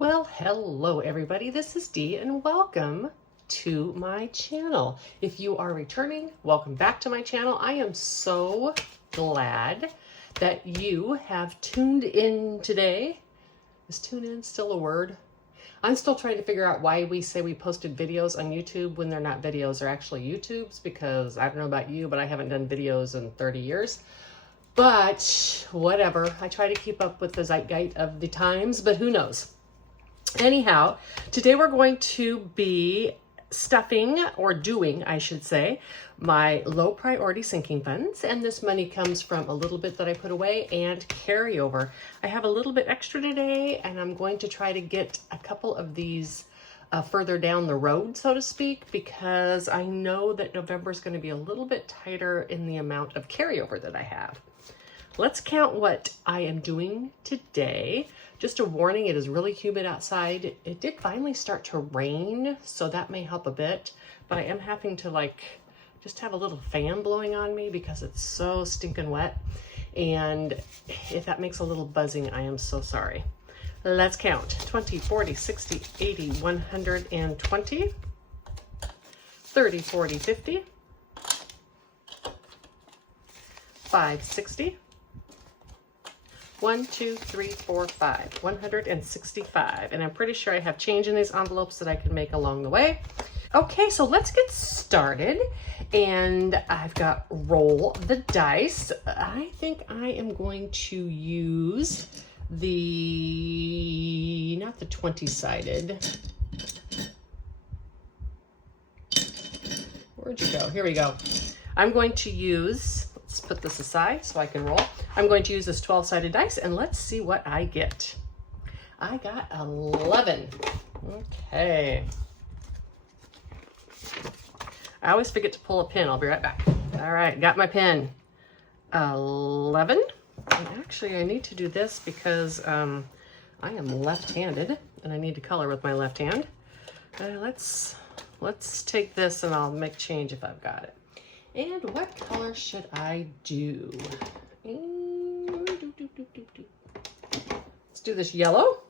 Well, hello everybody, this is Dee and welcome to my channel. If you are returning, welcome back to my channel. I am so glad that you have tuned in today. Is tune in still a word? I'm still trying to figure out why we say we posted videos on YouTube when they're not videos, they're actually YouTubes, because I don't know about you, but I haven't done videos in 30 years. But whatever, I try to keep up with the zeitgeist of the times, but who knows? Anyhow, today we're going to be stuffing, or doing, I should say, my low priority sinking funds. And this money comes from a little bit that I put away and carryover. I have a little bit extra today, and I'm going to try to get a couple of these further down the road, so to speak, because I know that November is going to be a little bit tighter in the amount of carryover that I have. Let's count what I am doing today. Just a warning, it is really humid outside. It did finally start to rain, so that may help a bit, but I am having to just have a little fan blowing on me because it's so stinking wet. And if that makes a little buzzing, I am so sorry. Let's count. 20, 40, 60, 80, 120, 30, 40, 50, 560, 1, 2, 3, 4, 5, 165. And I'm pretty sure I have change in these envelopes that I can make along the way. Okay, so let's get started. And I've got roll the dice. I think I am going to use not the 20-sided. Where'd you go? Here we go. I'm going to use, let's put this aside so I can roll. I'm going to use this 12-sided dice and let's see what I get. I got 11. Okay. I always forget to pull a pin. I'll be right back. All right, got my pin. 11. And actually, I need to do this because I am left-handed and I need to color with my left hand. Let's take this and I'll make change if I've got it. And what color should I do? Let's do this yellow.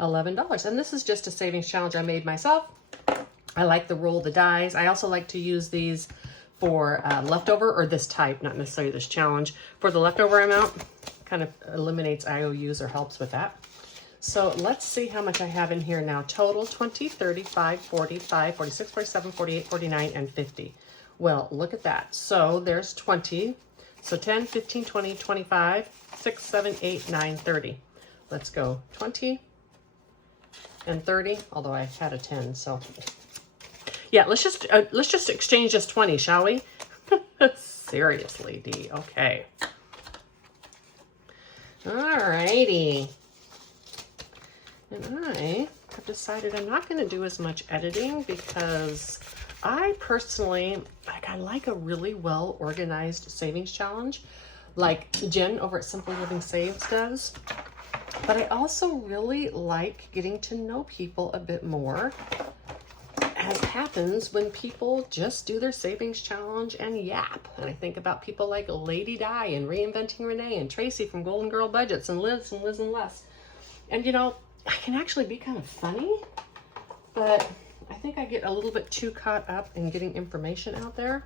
$11. And this is just a savings challenge I made myself. I like the roll the dice. I also like to use these for leftover, or this type, not necessarily this challenge, for the leftover amount. Kind of eliminates IOUs or helps with that. So let's see how much I have in here now. Total 20, 35, 45, 46, 47, 48, 49, and 50. Well, look at that. So there's 20. So 10, 15, 20, 25, 6, 7, 8, 9, 30. Let's go 20 and 30, although I had a 10, so. Yeah, let's just exchange this 20, shall we? Seriously, Dee. Okay. All righty. And I have decided I'm not going to do as much editing because I personally, I like a really well organized savings challenge like Jen over at Simply Living Saves does. But I also really like getting to know people a bit more, as happens when people just do their savings challenge and yap. And I think about people like Lady Di and Reinventing Renee and Tracy from Golden Girl Budgets and Liz and Les. And you know, I can actually be kind of funny, but I think I get a little bit too caught up in getting information out there.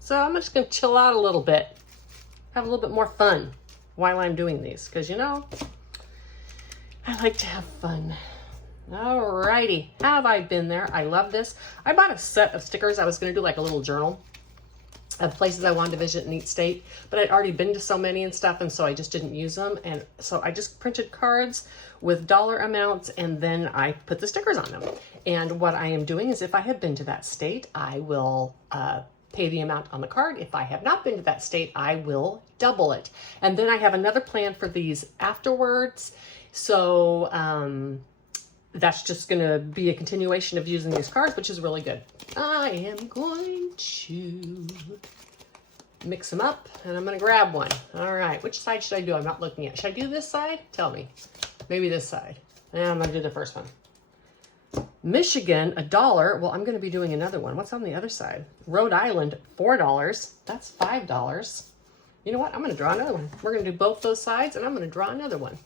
So I'm just going to chill out a little bit, have a little bit more fun while I'm doing these, because you know, I like to have fun. Alrighty, have I been there? I love this. I bought a set of stickers. I was going to do like a little journal of places I wanted to visit in each state, but I'd already been to so many and stuff, and so I just didn't use them. And so I just printed cards with dollar amounts, and then I put the stickers on them. And what I am doing is if I have been to that state, I will pay the amount on the card. If I have not been to that state, I will double it. And then I have another plan for these afterwards. So that's just going to be a continuation of using these cards, which is really good. I am going to mix them up, and I'm going to grab one. All right, which side should I do? I'm not looking at. Should I do this side? Tell me. Maybe this side. Yeah, I'm going to do the first one. Michigan, $1. Well, I'm going to be doing another one. What's on the other side? Rhode Island, $4. That's $5. You know what? I'm going to draw another one. We're going to do both those sides, and I'm going to draw another one.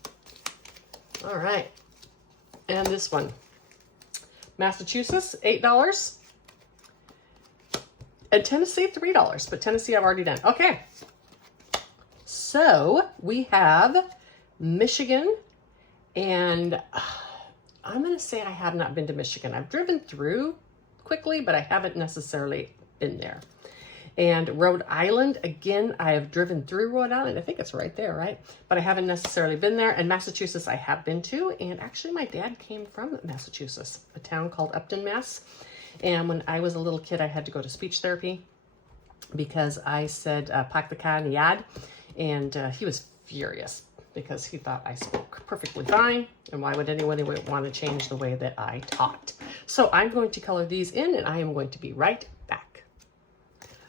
All right. And this one. Massachusetts, $8. And Tennessee, $3. But Tennessee, I've already done. Okay. So we have Michigan, and I'm going to say I have not been to Michigan. I've driven through quickly, but I haven't necessarily been there. And Rhode Island, again, I have driven through Rhode Island. I think it's right there, right? But I haven't necessarily been there. And Massachusetts, I have been to. And actually, my dad came from Massachusetts, a town called Upton, Mass. And when I was a little kid, I had to go to speech therapy because I said, "Pak the ka ni yad." And he was furious because he thought I spoke perfectly fine. And why would anyone want to change the way that I talked? So I'm going to color these in, and I am going to be right back.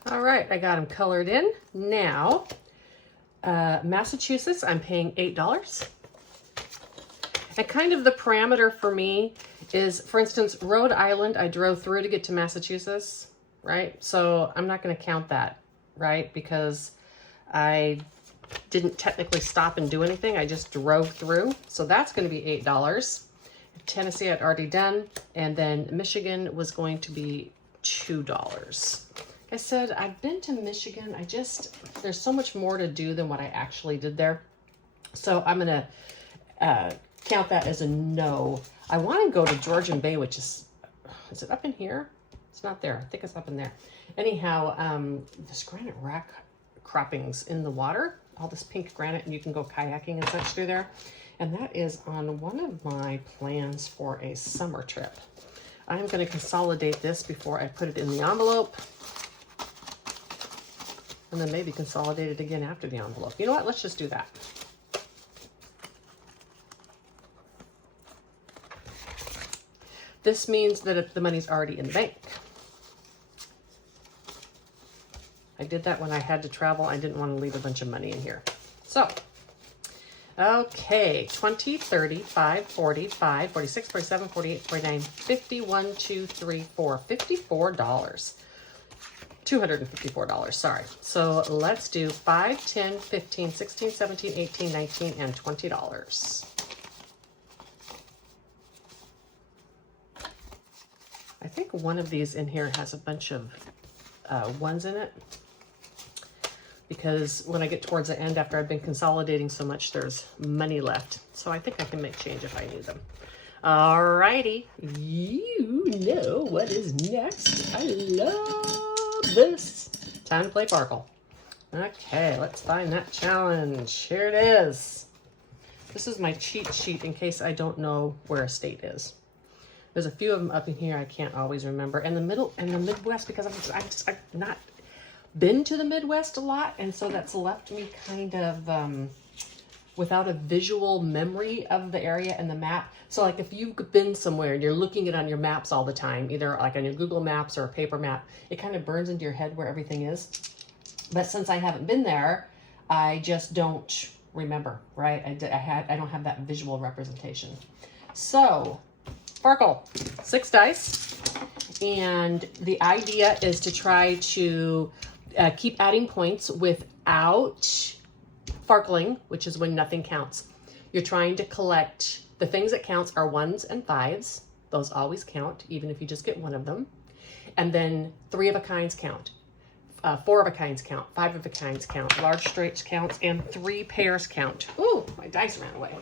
All right, I got them colored in. Now, Massachusetts, I'm paying $8. And kind of the parameter for me is, for instance, Rhode Island, I drove through to get to Massachusetts, right? So I'm not going to count that, right? Because I didn't technically stop and do anything. I just drove through. So that's going to be $8. Tennessee I'd already done. And then Michigan was going to be $2. Like I said, I've been to Michigan. There's so much more to do than what I actually did there. So I'm going to count that as a no. I want to go to Georgian Bay, which is it up in here? It's not there. I think it's up in there. Anyhow, this granite rock croppings in the water, all this pink granite, and you can go kayaking and such through there. And that is on one of my plans for a summer trip. I'm going to consolidate this before I put it in the envelope. And then maybe consolidate it again after the envelope. You know what? Let's just do that. This means that the money's already in the bank. I did that when I had to travel. I didn't want to leave a bunch of money in here. So, okay, 20, 30, 5, 40, 5, 46, 47, 48, 49, 50, 1, 2, 3, 4, $54. $254, sorry. So let's do 5, 10, 15, 16, 17, 18, 19, and $20. I think one of these in here has a bunch of ones in it, because when I get towards the end, after I've been consolidating so much, there's money left. So I think I can make change if I need them. Alrighty, you know what is next. I love this. Time to play Sparkle. Okay, let's find that challenge. Here it is. This is my cheat sheet in case I don't know where a state is. There's a few of them up in here I can't always remember. And the middle and the Midwest, because I've not been to the Midwest a lot, and so that's left me kind of without a visual memory of the area and the map. So like if you've been somewhere and you're looking at it on your maps all the time, either like on your Google Maps or a paper map, it kind of burns into your head where everything is. But since I haven't been there, I just don't remember, right? I don't have that visual representation. So Sparkle, 6 dice, and the idea is to try to keep adding points without farkling, which is when nothing counts. You're trying to collect, the things that counts are 1s and 5s. Those always count, even if you just get one of them. And then 3 of a kinds count. 4 of a kinds count. 5 of a kinds count. Large straights counts, and 3 pairs count. Ooh, my dice ran away.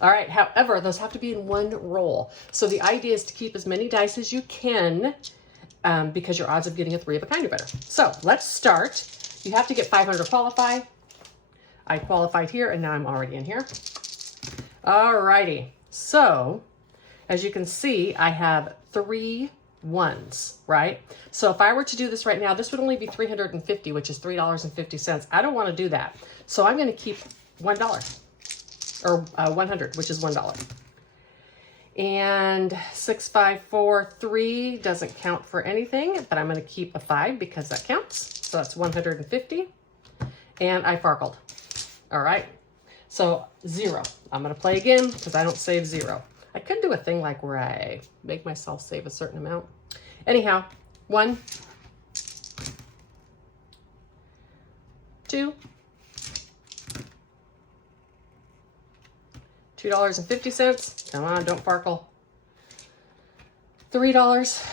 All right, however, those have to be in one roll. So the idea is to keep as many dice as you can, because your odds of getting a 3 of a kind are better. So let's start. You have to get 500 to qualify. I qualified here, and now I'm already in here. All righty. So as you can see, I have 3 1s, right? So if I were to do this right now, this would only be $350, which is $3.50. I don't want to do that. So I'm going to keep $1. Or 100, which is $1. And 6, 5, 4, 3 doesn't count for anything, but I'm going to keep a 5 because that counts. So that's 150. And I farkled. All right. So 0. I'm going to play again because I don't save 0. I could do a thing like where I make myself save a certain amount. Anyhow, 1, 2, $2.50. Come on, don't farkle. $3.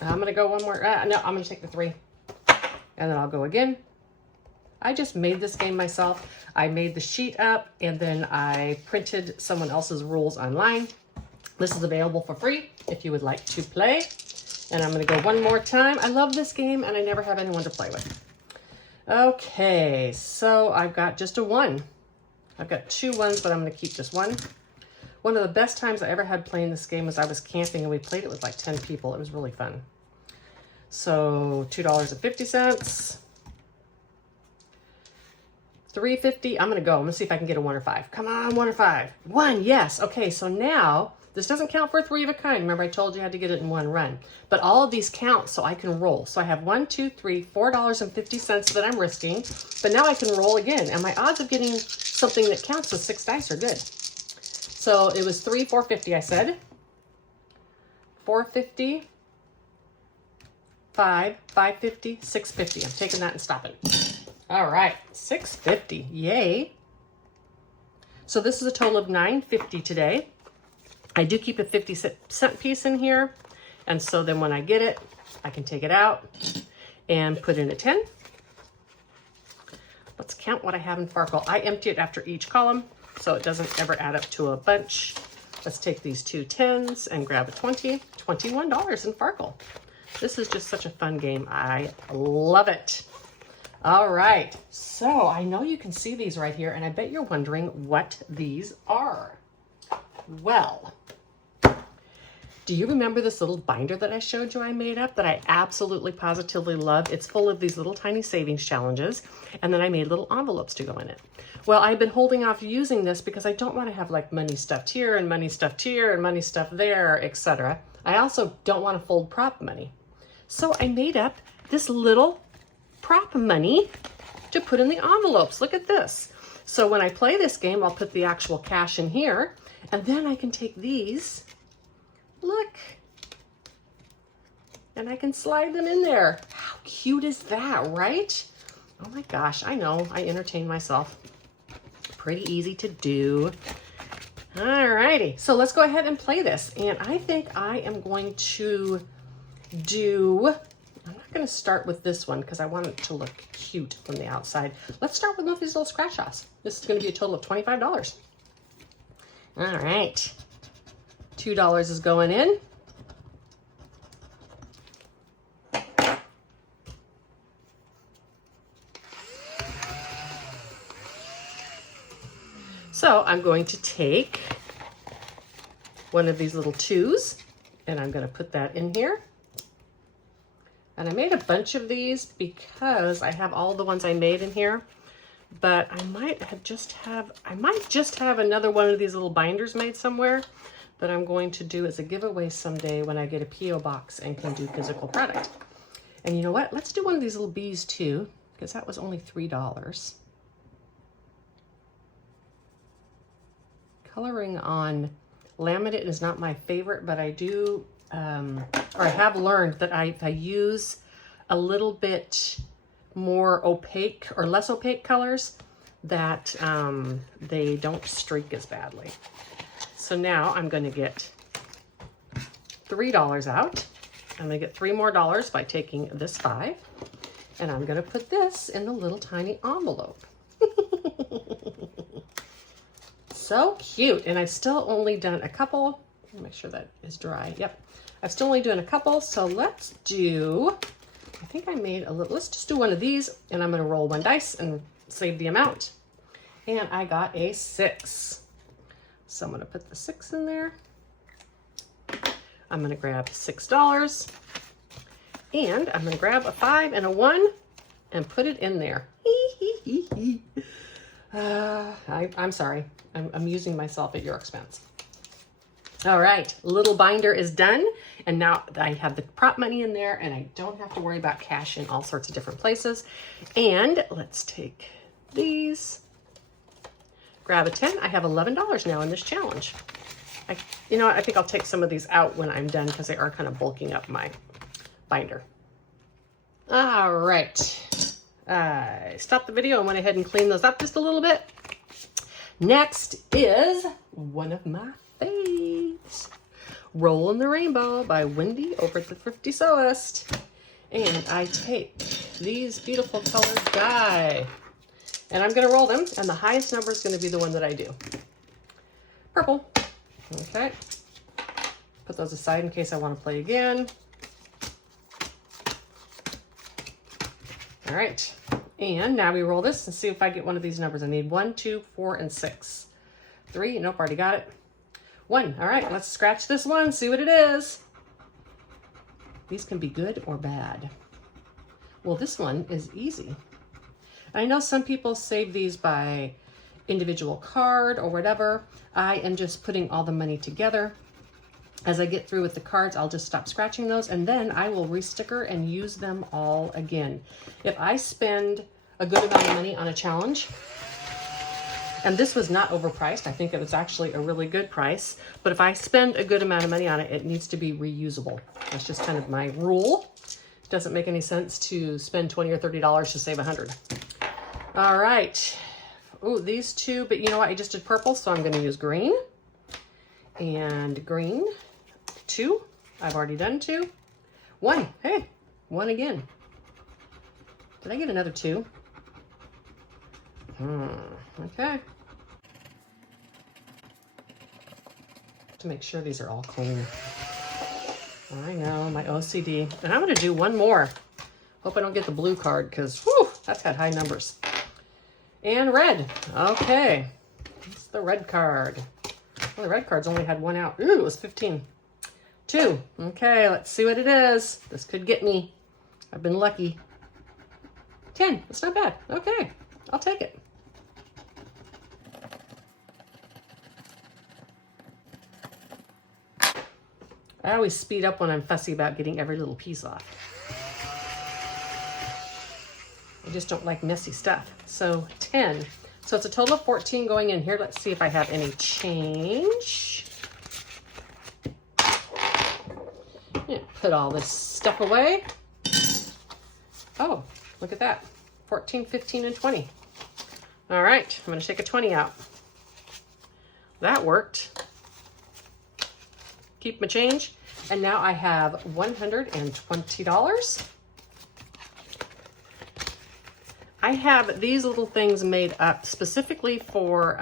I'm gonna go one more. No, I'm gonna take the 3, and then I'll go again. I just made this game myself. I made the sheet up, and then I printed someone else's rules online. This is available for free if you would like to play. And I'm gonna go one more time. I love this game, and I never have anyone to play with. Okay, so I've got just a 1. I've got 2 1s, but I'm gonna keep just 1. One of the best times I ever had playing this game was I was camping, and we played it with like 10 people. It was really fun. So $2.50. $3.50. I'm gonna go. I'm gonna see if I can get a 1 or 5. Come on, 1 or 5. 1, yes. Okay, so now this doesn't count for a 3 of a kind. Remember, I told you I had to get it in one run. But all of these count, so I can roll. So I have $1, 2, 3, $4.50 that I'm risking. But now I can roll again, and my odds of getting something that counts with 6 dice are good. So it was 3, $4.50. I said $4.50, 5, $5.50, $6.50. I'm taking that and stopping. All right, $6.50. Yay! So this is a total of $9.50 today. I do keep a 50-cent piece in here, and so then when I get it, I can take it out and put in a 10. Let's count what I have in Farkle. I empty it after each column, so it doesn't ever add up to a bunch. Let's take these 2 10s and grab a 20. $21 in Farkle. This is just such a fun game. I love it. All right, so I know you can see these right here, and I bet you're wondering what these are. Well, do you remember this little binder that I showed you I made up that I absolutely positively love? It's full of these little tiny savings challenges, and then I made little envelopes to go in it. Well, I've been holding off using this because I don't want to have like money stuffed here and money stuffed here and money stuffed there, etc. I also don't want to fold prop money. So I made up this little prop money to put in the envelopes. Look at this. So when I play this game, I'll put the actual cash in here, and then I can take these, look, and I can slide them in there. How cute is that, right? Oh my gosh, I know, I entertain myself. Pretty easy to do. All righty, so let's go ahead and play this. And I think I am going to do, I'm not gonna start with this one because I want it to look cute from the outside. Let's start with one of these little scratch offs. This is gonna be a total of $25. All right, $2 is going in. So I'm going to take one of these little 2s, and I'm going to put that in here. And I made a bunch of these because I have all the ones I made in here, but I might just have another one of these little binders made somewhere that I'm going to do as a giveaway someday when I get a P.O. box and can do physical product. And you know what? Let's do one of these little bees too, because that was only $3. Coloring on laminate is not my favorite, but I do, or I have learned that I use a little bit more opaque or less opaque colors that they don't streak as badly. So now I'm going to get $3 out. I'm going to get $3 more by taking this 5, and I'm going to put this in the little tiny envelope. So cute. And I've still only done a couple. Let me make sure that is dry. Yep. I've still only done a couple. So let's do, I think I made a little, let's just do one of these, and I'm going to roll 1 dice and save the amount. And I got a 6. So I'm going to put the 6 in there. I'm going to grab $6, and I'm going to grab a 5 and a 1 and put it in there. I'm sorry. I'm amusing myself at your expense. All right, little binder is done. And now I have the prop money in there, and I don't have to worry about cash in all sorts of different places. And let's take these. Grab a 10. I have $11 now in this challenge. You know what? I think I'll take some of these out when I'm done because they are kind of bulking up my binder. All right. I stopped the video and went ahead and cleaned those up just a little bit. Next is one of my faves, Rollin' the Rainbow by Wendy over at the Thrifty Sewist. And I take these beautiful colored die, and I'm going to roll them, and the highest number is going to be the one that I do. Purple. Okay. Put those aside in case I want to play again. All right. And now we roll this and see if I get one of these numbers. I need 1, 2, 4, and 6. 3, nope, already got it. 1, all right, let's scratch this one, see what it is. These can be good or bad. Well, this one is easy. I know some people save these by individual card or whatever. I am just putting all the money together. As I get through with the cards, I'll just stop scratching those, and then I will resticker and use them all again. If I spend a good amount of money on a challenge, and this was not overpriced, I think it was actually a really good price, but if I spend a good amount of money on it, it needs to be reusable. That's just kind of my rule. It doesn't make any sense to spend $20 or $30 to save $100. All right. Ooh, these two, but you know what? I just did purple, so I'm going to use green. And green. 2. I've already done 2. 1. Hey, 1 again. Did I get another 2? Okay. To make sure these are all clean. I know, my OCD. And I'm going to do one more. Hope I don't get the blue card because, whew, that's had high numbers. And red. Okay. It's the red card. Well, the red cards only had 1 out. Ooh, it was 15. 2. Okay, let's see what it is. This could get me. I've been lucky. 10. That's not bad. Okay, I'll take it. I always speed up when I'm fussy about getting every little piece off. I just don't like messy stuff. So 10. So it's a total of 14 going in here. Let's see if I have any change. Yeah, put all this stuff away. Oh, look at that. 14, 15, and 20. All right, I'm going to take a 20 out. That worked. Keep my change. And now I have $120. I have these little things made up specifically for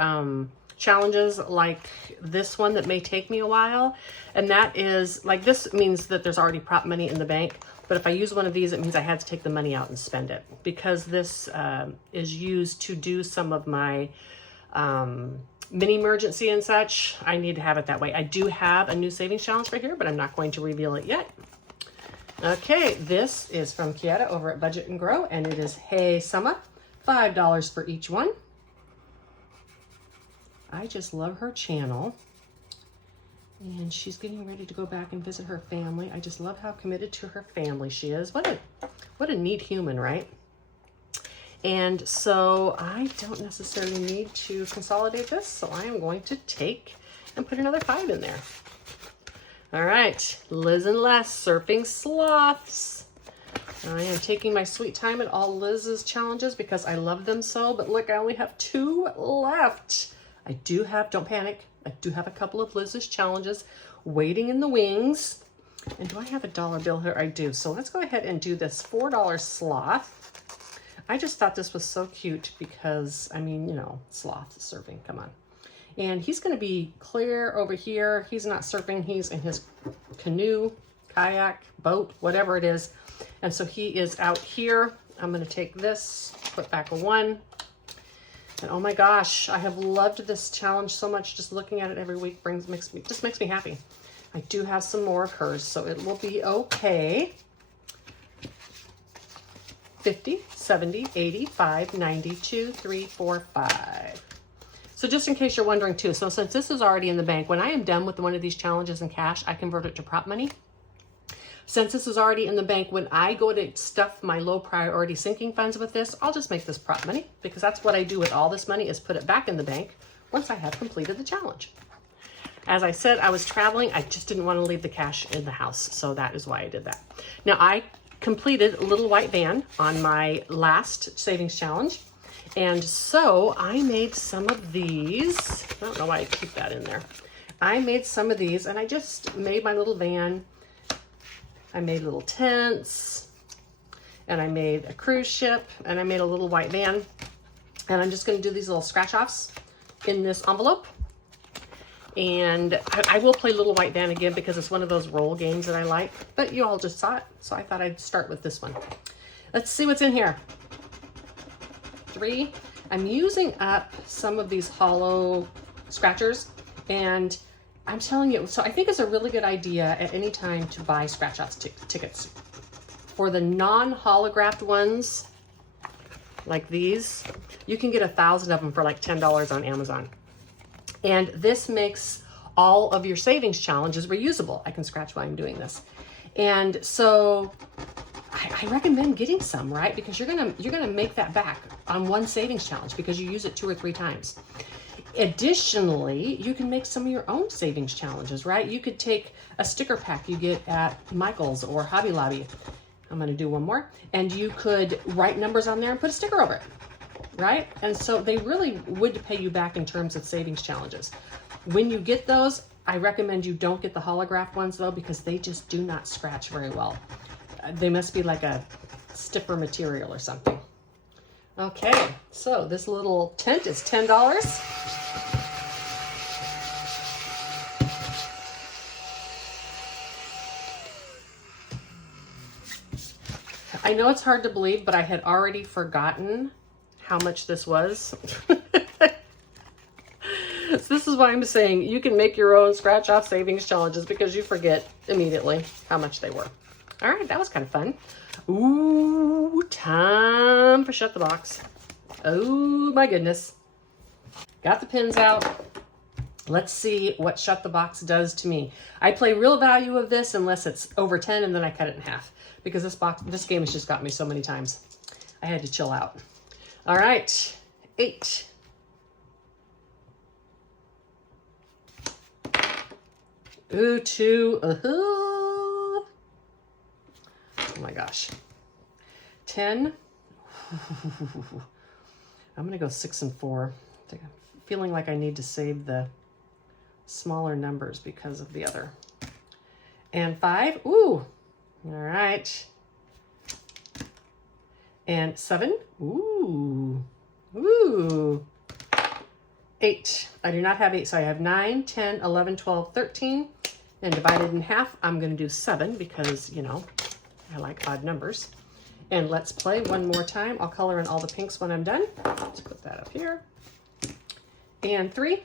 challenges like this one that may take me a while. And that is, like, this means that there's already prop money in the bank. But if I use one of these, it means I had to take the money out and spend it. Because this is used to do some of my mini emergency and such, I need to have it that way. I do have a new savings challenge right here, but I'm not going to reveal it yet. Okay, this is from Kieta over at Budget and Grow, and it is Hey Summer, $5 for each one. I just love her channel, and she's getting ready to go back and visit her family. I just love how committed to her family she is. What a neat human, right? And so I don't necessarily need to consolidate this, so I am going to take and put another 5 in there. All right, Liz and Les, Surfing Sloths. I am taking my sweet time at all Liz's challenges because I love them so, but look, I only have 2 left. I do have, don't panic, I do have a couple of Liz's challenges waiting in the wings. And do I have a dollar bill here? I do. So let's go ahead and do this $4 sloth. I just thought this was so cute because, I mean, you know, sloth surfing, come on. And he's going to be clear over here. He's not surfing. He's in his canoe, kayak, boat, whatever it is. And so he is out here. I'm going to take this, put back a 1. And oh my gosh, I have loved this challenge so much. Just looking at it every week just makes me happy. I do have some more of hers, so it will be okay. 50, 70, 85, 92, 3, 4, 5. So just in case you're wondering too, so since this is already in the bank, when I am done with one of these challenges in cash, I convert it to prop money. Since this is already in the bank, when I go to stuff my low priority sinking funds with this, I'll just make this prop money because that's what I do with all this money is put it back in the bank once I have completed the challenge. As I said, I was traveling. I just didn't want to leave the cash in the house. So that is why I did that. Now I completed Little White Van on my last savings challenge. And so I made some of these. I don't know why I keep that in there. I made some of these, and I just made my little van. I made little tents, and I made a cruise ship, and I made a little white van. And I'm just going to do these little scratch offs in this envelope. And I will play Little White Van again because it's one of those roll games that I like. But you all just saw it, so I thought I'd start with this one. Let's see what's in here. 3. I'm using up some of these hollow scratchers, and I'm telling you, so I think it's a really good idea at any time to buy scratch off tickets. For the non-holographed ones, like these, you can get 1,000 of them for like $10 on Amazon. And this makes all of your savings challenges reusable. I can scratch while I'm doing this. And so I recommend getting some, right? Because you're gonna make that back on one savings challenge because you use it 2 or 3 times. Additionally, you can make some of your own savings challenges, right? You could take a sticker pack you get at Michael's or Hobby Lobby. I'm gonna do one more. And you could write numbers on there and put a sticker over it, right? And so they really would pay you back in terms of savings challenges. When you get those, I recommend you don't get the holograph ones though, because they just do not scratch very well. They must be like a stiffer material or something. Okay, so this little tent is $10. I know it's hard to believe, but I had already forgotten how much this was. So this is why I'm saying you can make your own scratch off savings challenges because you forget immediately how much they were. All right, that was kind of fun. Ooh, time for Shut the Box. Oh my goodness. Got the pins out. Let's see what Shut the Box does to me. I play real value of this unless it's over 10 and then I cut it in half because this game has just got me so many times. I had to chill out. All right, 8. Ooh, 2. Oh my gosh. 10. I'm gonna go 6 and 4. I'm feeling like I need to save the smaller numbers because of the other. And 5. Ooh. All right. And 7. Ooh. Ooh. 8. I do not have 8, so I have 9, 10, 11, 12, 13. And divided in half, I'm going to do 7 because, you know, I like odd numbers. And let's play one more time. I'll color in all the pinks when I'm done. Let's put that up here. And 3.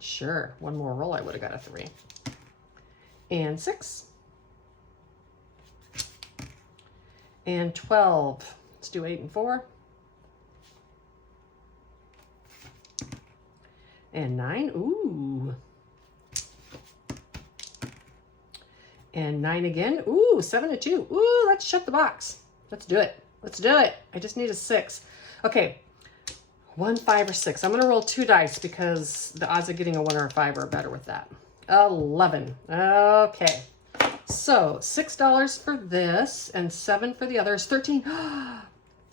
Sure, one more roll, I would have got a 3. And 6. And 12. Let's do 8 and 4. And 9. Ooh. And 9 again. Ooh, 7 and 2. Ooh, let's shut the box. Let's do it. Let's do it. I just need a 6. Okay. 1, 5, or 6. I'm going to roll 2 dice because the odds of getting a 1 or a 5 are better with that. 11. Okay. So $6 for this and 7 for the others. 13.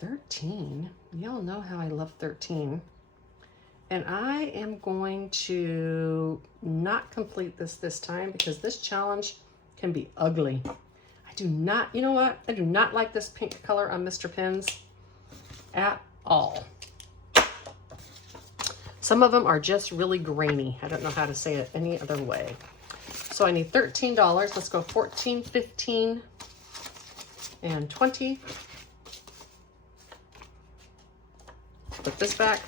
13. Y'all know how I love 13. And I am going to not complete this time because this challenge can be ugly. I do not, you know what? I do not like this pink color on Mr. Pins at all. Some of them are just really grainy. I don't know how to say it any other way. So I need $13. Let's go 14, 15, and 20. Put this back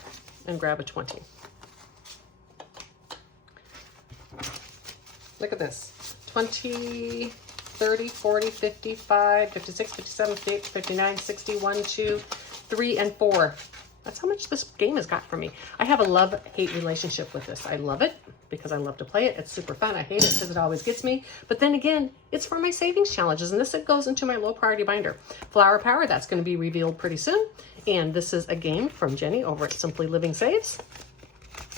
and grab a 20. Look at this. 20, 30, 40, 55, 56, 57, 58, 59, 60, 1, 2, 3, and 4. That's how much this game has got for me. I have a love-hate relationship with this. I love it because I love to play it. It's super fun. I hate it because it always gets me. But then again, it's for my savings challenges, and this it goes into my low priority binder. Flower Power, that's going to be revealed pretty soon. And this is a game from Jenny over at Simply Living Saves.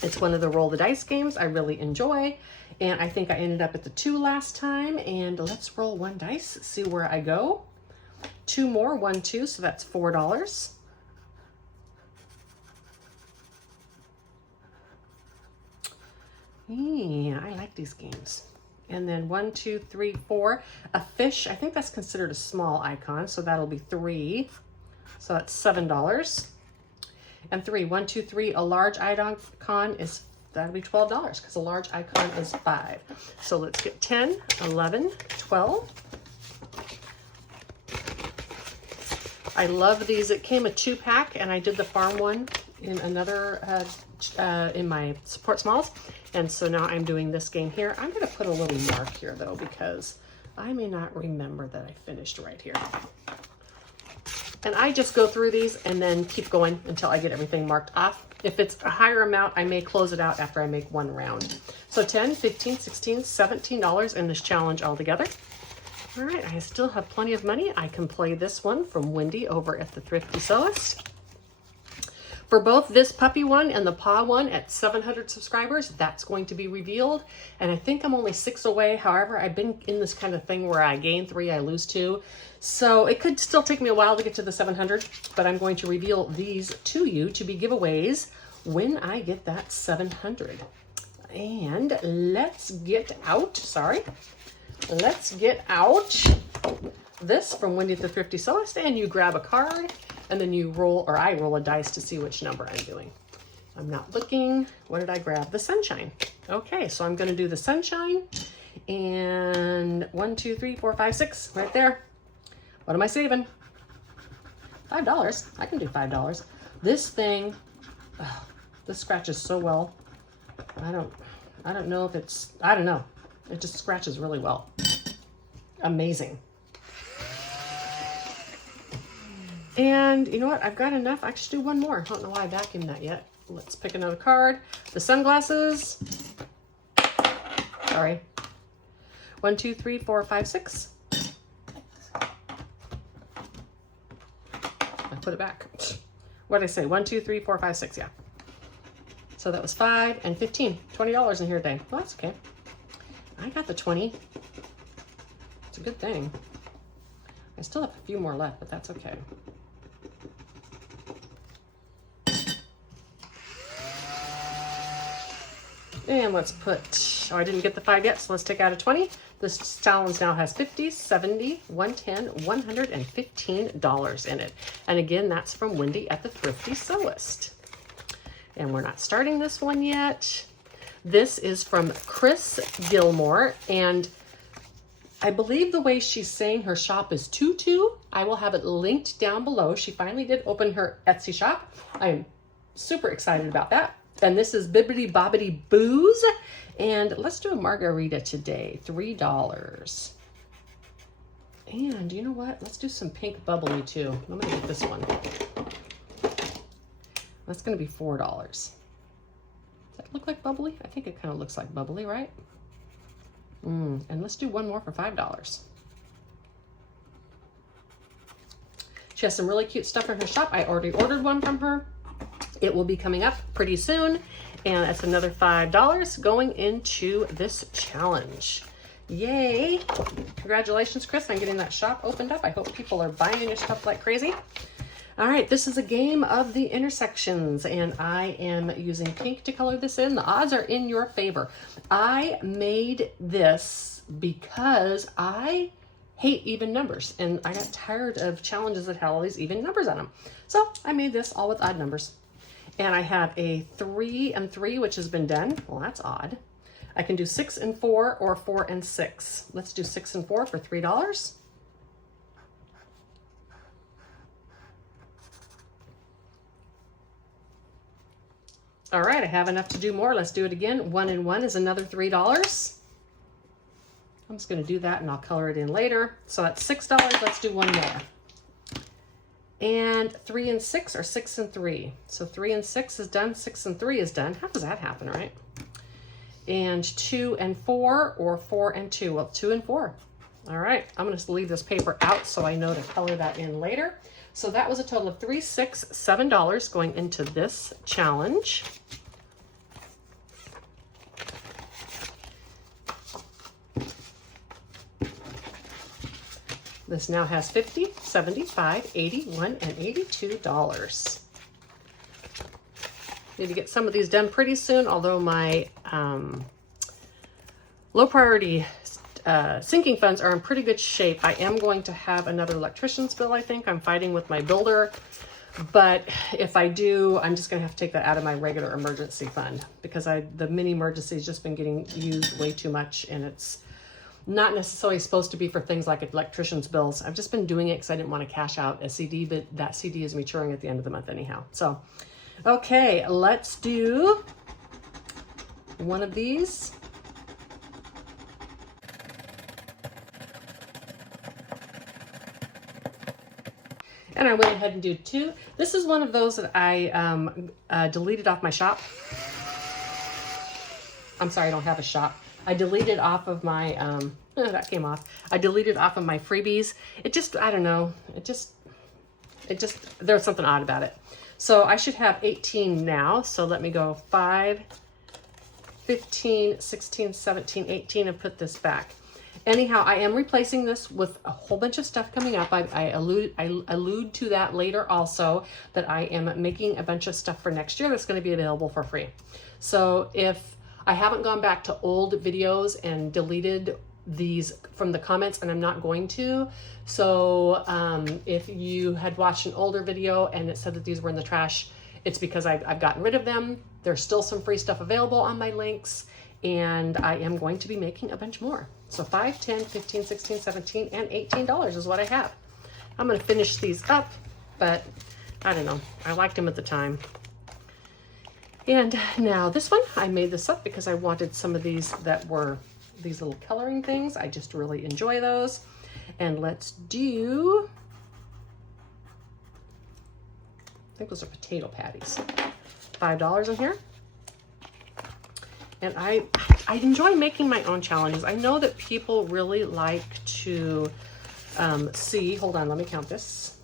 It's one of the roll the dice games I really enjoy. And I think I ended up at the 2 last time. And let's roll 1 dice, see where I go. 2 more, 1, 2, so that's $4. Yeah, I like these games. And then 1, 2, 3, 4. A fish, I think that's considered a small icon, so that'll be 3. So that's $7. And 3, 1, 2, 3. A large icon is, that'll be $12 because a large icon is 5. So let's get 10, 11, 12. I love these. It came a 2-pack, and I did the farm one in another, in my support smalls. And so now I'm doing this game here. I'm going to put a little mark here though, because I may not remember that I finished right here. And I just go through these and then keep going until I get everything marked off. If it's a higher amount, I may close it out after I make 1 round. So 10, 15, 16, $17 in this challenge altogether. All right, I still have plenty of money. I can play this one from Wendy over at the Thrifty Sewist. For both this puppy one and the paw one at 700 subscribers, that's going to be revealed. And I think I'm only 6 away. However, I've been in this kind of thing where I gain 3, I lose 2. So it could still take me a while to get to the 700, but I'm going to reveal these to you to be giveaways when I get that 700. And let's get out, let's get out this from Wendy the Thrifty Sewist, and you grab a card. And then you roll, or I roll a dice to see which number I'm doing. I'm not looking. What did I grab? The sunshine. Okay, so I'm going to do the sunshine. And 1, 2, 3, 4, 5, 6, right there. What am I saving? $5. I can do $5. This thing, oh, this scratches so well. I don't know if it's, I don't know. It just scratches really well. Amazing. And you know what? I've got enough. I should do 1 more. I don't know why I vacuumed that yet. Let's pick another card. The sunglasses. Sorry. 1, 2, 3, 4, 5, 6. I put it back. What did I say? 1, 2, 3, 4, 5, 6. Yeah. So that was 5 and 15. $20 in here today. Well, that's okay. I got the 20. It's a good thing. I still have a few more left, but that's okay. And let's put, oh, I didn't get the 5 yet, so let's take out a 20. This challenge now has 50, 70, 110, $115 in it. And again, that's from Wendy at the Thrifty Sewist. And we're not starting this one yet. This is from Chris Gilmore, and I believe the way she's saying her shop is Tutu. I will have it linked down below. She finally did open her Etsy shop. I am super excited about that. And this is Bibbidi Bobbidi Booze. And let's do a margarita today, $3. And you know what? Let's do some pink bubbly too. I'm gonna get this one. That's gonna be $4. Does that look like bubbly? I think it kind of looks like bubbly, right? And let's do 1 more for $5. She has some really cute stuff in her shop. I already ordered one from her. It will be coming up pretty soon. And that's another $5 going into this challenge. Yay. Congratulations, Chris, on getting that shop opened up. I hope people are buying your stuff like crazy. All right, this is a game of the intersections, and I am using pink to color this in. The odds are in your favor. I made this because I hate even numbers, and I got tired of challenges that had all these even numbers on them. So I made this all with odd numbers. And I have a 3 and 3, which has been done. Well, that's odd. I can do 6 and 4 or 4 and 6. Let's do 6 and 4 for $3. All right, I have enough to do more. Let's do it again. 1 and 1 is another $3. I'm just going to do that and I'll color it in later. So that's $6. Let's do 1 more. And 3 and 6 or 6 and 3. So 3 and 6 is done. 6 and 3 is done. How does that happen, right? And 2 and 4 or 4 and 2. Well, 2 and 4. All right, I'm going to leave this paper out so I know to color that in later. So that was a total of $3, $6, $7 going into this challenge. This now has $50, $75, $81, and $82. Need to get some of these done pretty soon, although my low priority sinking funds are in pretty good shape. I am going to have another electrician's bill, I think. I'm fighting with my builder. But if I do, I'm just going to have to take that out of my regular emergency fund because the mini emergency has just been getting used way too much, and it's not necessarily supposed to be for things like electrician's bills. I've just been doing it because I didn't want to cash out a CD, but that CD is maturing at the end of the month anyhow. So, okay, let's do one of these. And I went ahead and did 2. This is one of those that I deleted off my shop. I'm sorry, I don't have a shop. I deleted off of my, that came off. I deleted off of my freebies. It just, I don't know. It just, there's something odd about it. So I should have 18 now. So let me go 5, 15, 16, 17, 18, and put this back. Anyhow, I am replacing this with a whole bunch of stuff coming up. I allude to that later also, that I am making a bunch of stuff for next year that's going to be available for free. So if I haven't gone back to old videos and deleted these from the comments, and I'm not going to. So if you had watched an older video and it said that these were in the trash, it's because I've gotten rid of them. There's still some free stuff available on my links, and I am going to be making a bunch more. So 5, 10, 15, 16, 17, and $18 is what I have. I'm going to finish these up, but I don't know. I liked them at the time. And now this one, I made this up because I wanted some of these that were these little coloring things. I just really enjoy those. And let's do, I think those are potato patties. $5 in here. And I enjoy making my own challenges. I know that people really like to see, hold on, let me count this.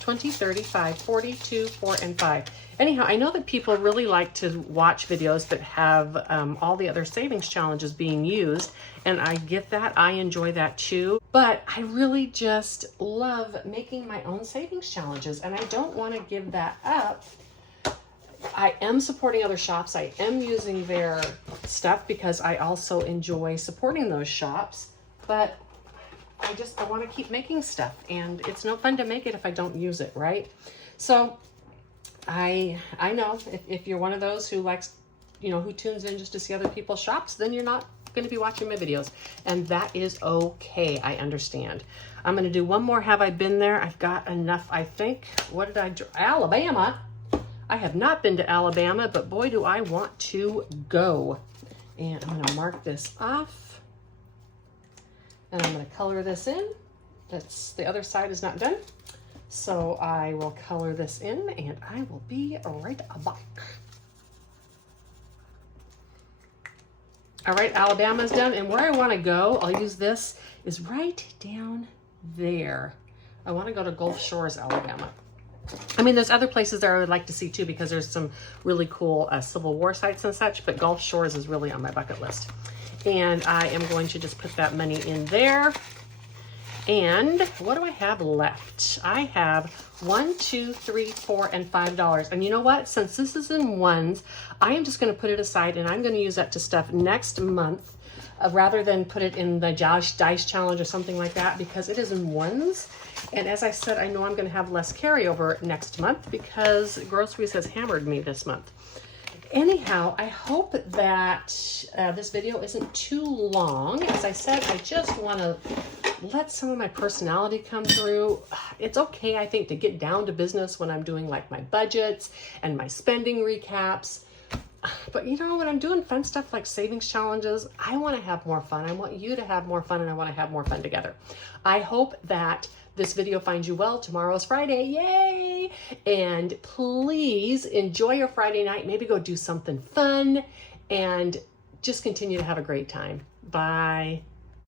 20, 30, 5, 40, 2, 4, and 5. Anyhow, I know that people really like to watch videos that have all the other savings challenges being used, and I get that. I enjoy that too. But I really just love making my own savings challenges, and I don't want to give that up. I am supporting other shops. I am using their stuff because I also enjoy supporting those shops, but I want to keep making stuff, and it's no fun to make it if I don't use it, right? So I know if you're one of those who likes, who tunes in just to see other people's shops, then you're not going to be watching my videos, and that is okay. I understand. I'm going to do one more. Have I been there? I've got enough, I think. What did I do? Alabama. I have not been to Alabama, but boy, do I want to go. And I'm going to mark this off. And I'm going to color this in. The other side is not done. So I will color this in, and I will be right back. All right, Alabama's done. And where I want to go, I'll use this, is right down there. I want to go to Gulf Shores, Alabama. I mean, there's other places there I would like to see too, because there's some really cool Civil War sites and such, but Gulf Shores is really on my bucket list. And I am going to just put that money in there. And what do I have left? I have $1, $2, $3, $4, and $5. And you know what? Since this is in ones, I am just going to put it aside, and I'm going to use that to stuff next month rather than put it in the dice challenge or something like that, because it is in ones. And as I said, I know I'm going to have less carryover next month because groceries has hammered me this month. Anyhow, I hope that this video isn't too long. As I said, I just want to let some of my personality come through. It's okay, I think, to get down to business when I'm doing like my budgets and my spending recaps. But when I'm doing fun stuff like savings challenges, I want to have more fun. I want you to have more fun, and I want to have more fun together. I hope that this video finds you well. Tomorrow is Friday, yay! And please enjoy your Friday night. Maybe go do something fun and just continue to have a great time. Bye.